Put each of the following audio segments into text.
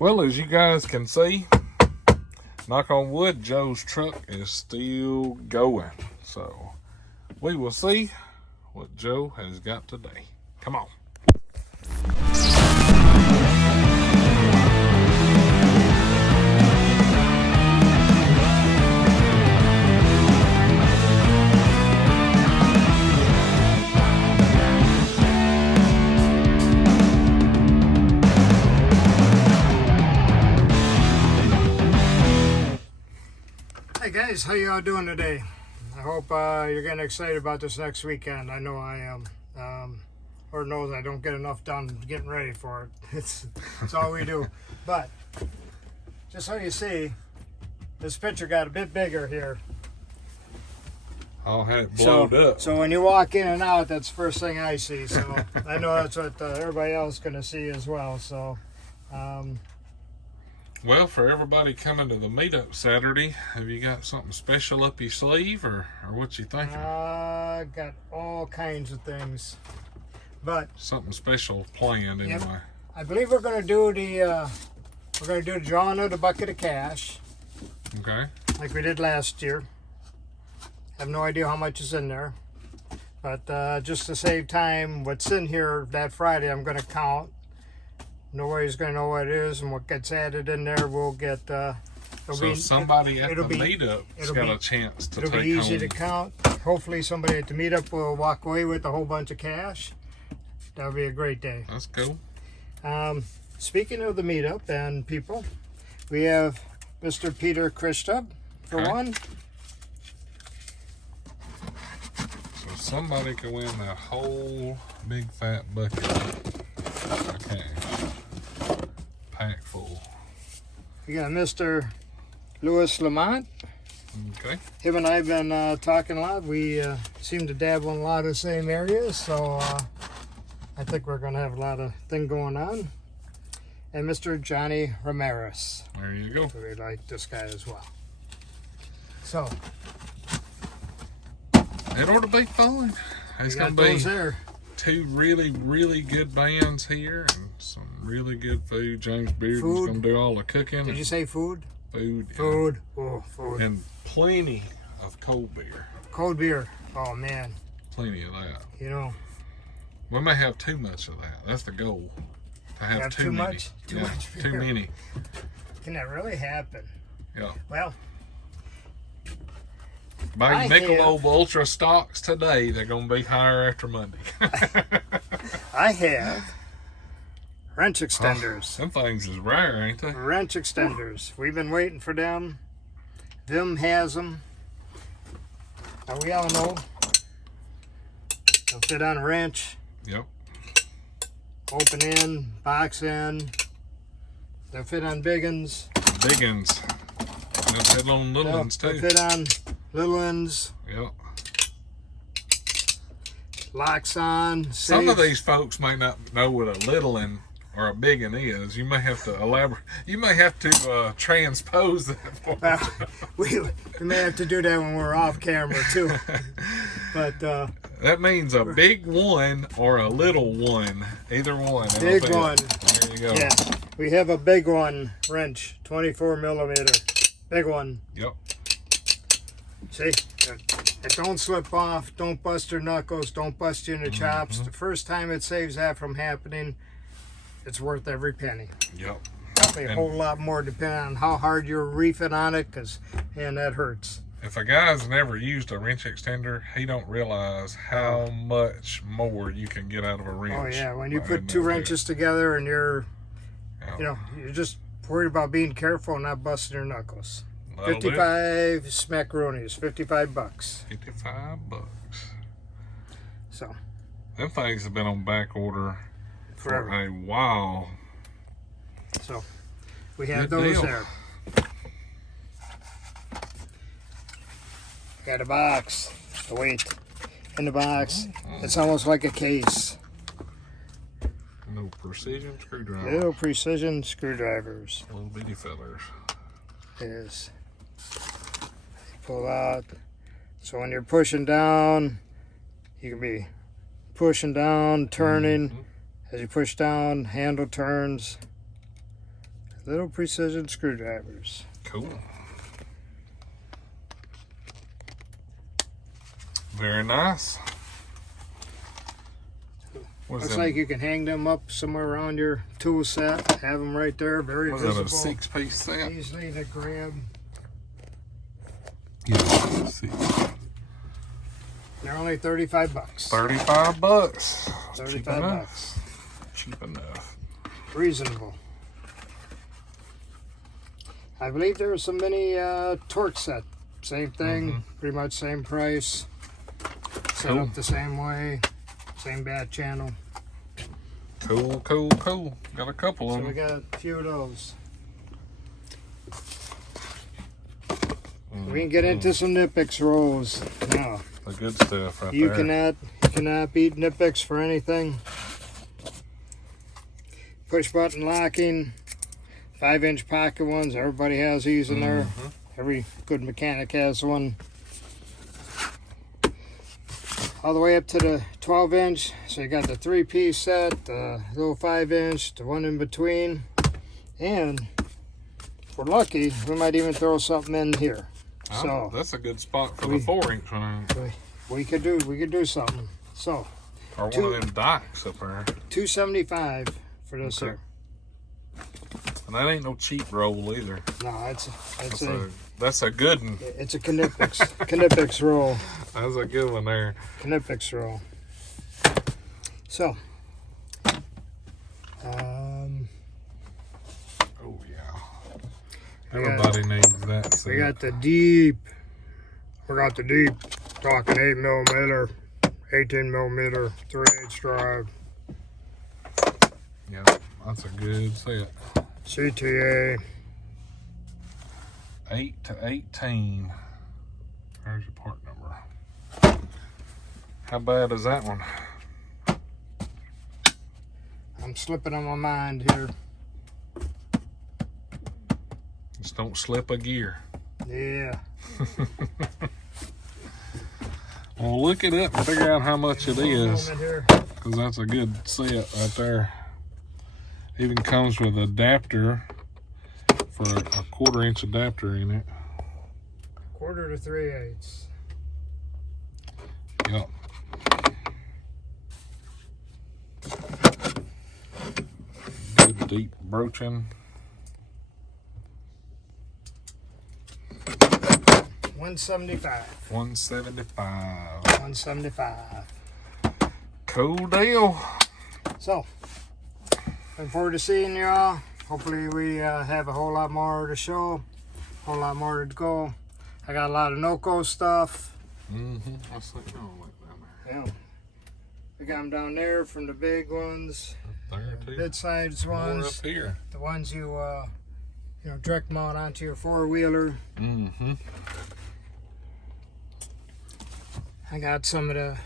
Well, as you guys can see, knock on wood, Joe's truck is still going. So we will see what Joe has got today. Come on. Hey guys, how y'all doing today? I hope you're getting excited about this next weekend. I know I am. Lord knows I don't get enough done getting ready for it. It's all we do. But just so you see, this picture got a bit bigger here. I'll have it blowed up. So when you walk in and out, that's the first thing I see. So I know that's what everybody else is going to see as well. So. Well, for everybody coming to the meetup Saturday, have you got something special up your sleeve, or what you thinking? I got all kinds of things, but something special planned anyway. Yep. I believe we're going to do the drawing of the bucket of cash. Okay. Like we did last year. Have no idea how much is in there, but just to save time, what's in here that Friday, I'm going to count. Nobody's going to know what it is, and what gets added in there will get... so somebody at the meetup's got a chance to take home. It'll be easy to count. Hopefully somebody at the meetup will walk away with a whole bunch of cash. That'll be a great day. That's cool. Speaking of the meetup and people, we have Mr. Peter Christup for one. So somebody can win that whole big fat bucket. Okay. Pack full. We got Mr. Louis Lamont. Okay. Him and I have been talking a lot. We seem to dabble in a lot of the same areas, so I think we're going to have a lot of thing going on. And Mr. Johnny Ramirez. There you go. We like this guy as well. So. It ought to be fun. It's going to be there. Two really good bands here and some really good food. James Bearden's going to do all the cooking. Did you say food? Food. Food. Yeah. Oh, food. And plenty of cold beer. Cold beer. Oh, man. Plenty of that. You know. We may have too much of that. That's the goal. To have too many. Much? Too much beer. Too many. Can that really happen? Yeah. Well. Buy Michelob Ultra stocks today. They're going to be higher after Monday. I have wrench extenders. Some things is rare, ain't they? Wrench extenders. We've been waiting for them. VIM has them. Now we all know they'll fit on a wrench. Yep. Open in, box in. They'll fit on big uns. Big uns. They'll fit on little ones too. They'll fit on little ones. Yep. Locks on. Safe. Some of these folks might not know what a little one or a big one is. You may have to elaborate. You may have to transpose that for well, we may have to do that when we're off camera too. But that means a big one or a little one. Either one. Big one. There you go. Yeah, we have a big one wrench, 24 millimeter. Big one. Yep. See, it don't slip off, don't bust your knuckles, don't bust you in the chops. The first time it saves that from happening, it's worth every penny. Yep. Probably a whole lot more depending on how hard you're reefing on it, because, man, that hurts. If a guy's never used a wrench extender, he don't realize how much more you can get out of a wrench. Oh yeah, when you put two wrenches together and you're, you know, you're just worried about being careful and not busting your knuckles. 55 smackaroonies, 55 bucks. 55 bucks. So. Them things have been on back order forever. For a while. So, we have those there. Got a box. The weight in the box. It's almost like a case. No precision screwdriver. Little precision screwdrivers. Little bitty fellers. It is. Pull out. So when you're pushing down, you can be pushing down, turning. As you push down, handle turns. little precision screwdrivers. Cool. Very nice. Looks like you can hang them up somewhere around your tool set. Have them right there, very visible. Was that a 6-piece set? Easily to grab. Yeah, let's see. They're only 35 bucks. 35 bucks. 35 bucks. Cheap enough. Reasonable. I believe there was some mini torque set. Same thing, pretty much same price. Set up the same way, same bat channel. Cool. Got a couple of them. So we got a few of those. We can get into some Knipex rolls now. The good stuff right You there. cannot beat Knipex for anything. Push button locking, 5-inch pocket ones. Everybody has these in there. Every good mechanic has one. All the way up to the 12-inch. So you got the 3-piece set, the little 5-inch, the one in between, and if we're lucky, we might even throw something in here. Oh, So that's a good spot for the 4-inch one. we could do something. So Or one of them dikes up there. $275 for this here. And that ain't no cheap roll either. No, That's a good one. it's a Knipex roll. That's a good one there. Knipex roll. So, Oh yeah. Everybody needs that. we got the deep. Talking 8mm, 18mm, 3/8 drive. Yep, that's a good set. CTA. 8 to 18. There's your part number. How bad is that one? I'm slipping on my mind here. Just don't slip a gear. Yeah. Well, look it up and figure out how much it is, Here. because that's a good set right there. Even comes with an adapter for a 1/4-inch adapter in it. 1/4 to 3/8. Yep. Good deep broaching. 175. 175. 175. Cool deal. So, looking forward to seeing y'all. Hopefully we have a whole lot more to show, a whole lot more to go. I got a lot of NOCO stuff. I was thinking, oh, look down there. Yeah. We got them down there from the big ones, Up there too. mid-sized More ones, up here. the ones you direct mount onto your 4-wheeler. I got some of the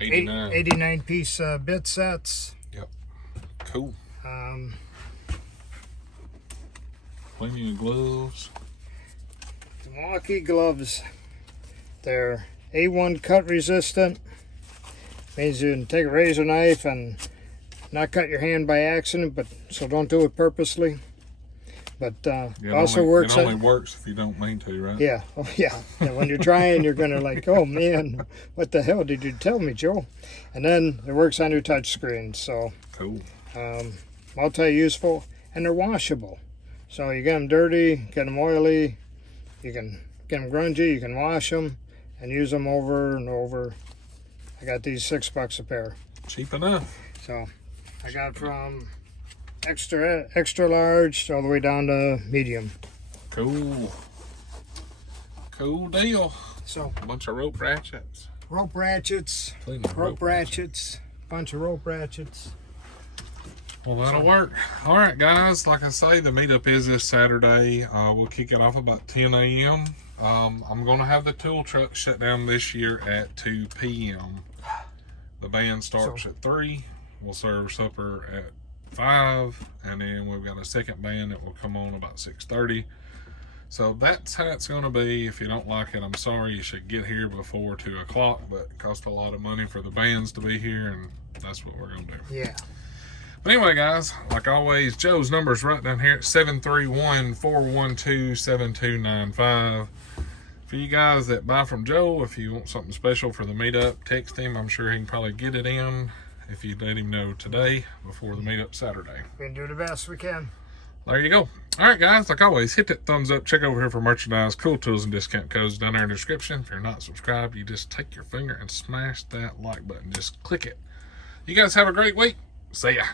89 piece bit sets. Yep. Cool. Um, Plenty of gloves. the Milwaukee gloves. They're A1 cut resistant. Means you can take a razor knife and not cut your hand by accident, but so don't do it purposely. But It also only, works. It only works if you don't mean to, right? Yeah, oh yeah. And when you're trying, you're gonna like, oh man, what the hell did you tell me, Joe? And then it works on your touch screen. So Cool. Multi-useful, and they're washable. So you get them dirty, get them oily, you can get them grungy, you can wash them and use them over and over. I got these $6 a pair. Cheap enough. So I got from extra large all the way down to medium. Cool. Cool deal. So A bunch of rope ratchets. rope ratchets, Plenty of rope ratchets, bunch of rope ratchets. Well, that'll work. All right, guys. Like I say, the meetup is this Saturday. We'll kick it off about 10 a.m. I'm going to have the tool truck shut down this year at 2 p.m. The band starts at 3. We'll serve supper at 5. And then we've got a second band that will come on about 6:30. So that's how it's going to be. If you don't like it, I'm sorry. You should get here before 2 o'clock. But it costs a lot of money for the bands to be here. And that's what we're going to do. Yeah. But anyway, guys, like always, Joe's number is right down here at 731-412-7295. For you guys that buy from Joe, if you want something special for the meetup, text him. I'm sure he can probably get it in if you let him know today before the meetup Saturday. We can do the best we can. There you go. All right, guys, like always, hit that thumbs up. Check over here for merchandise, cool tools, and discount codes down there in the description. If you're not subscribed, you just take your finger and smash that like button. Just click it. You guys have a great week. See ya.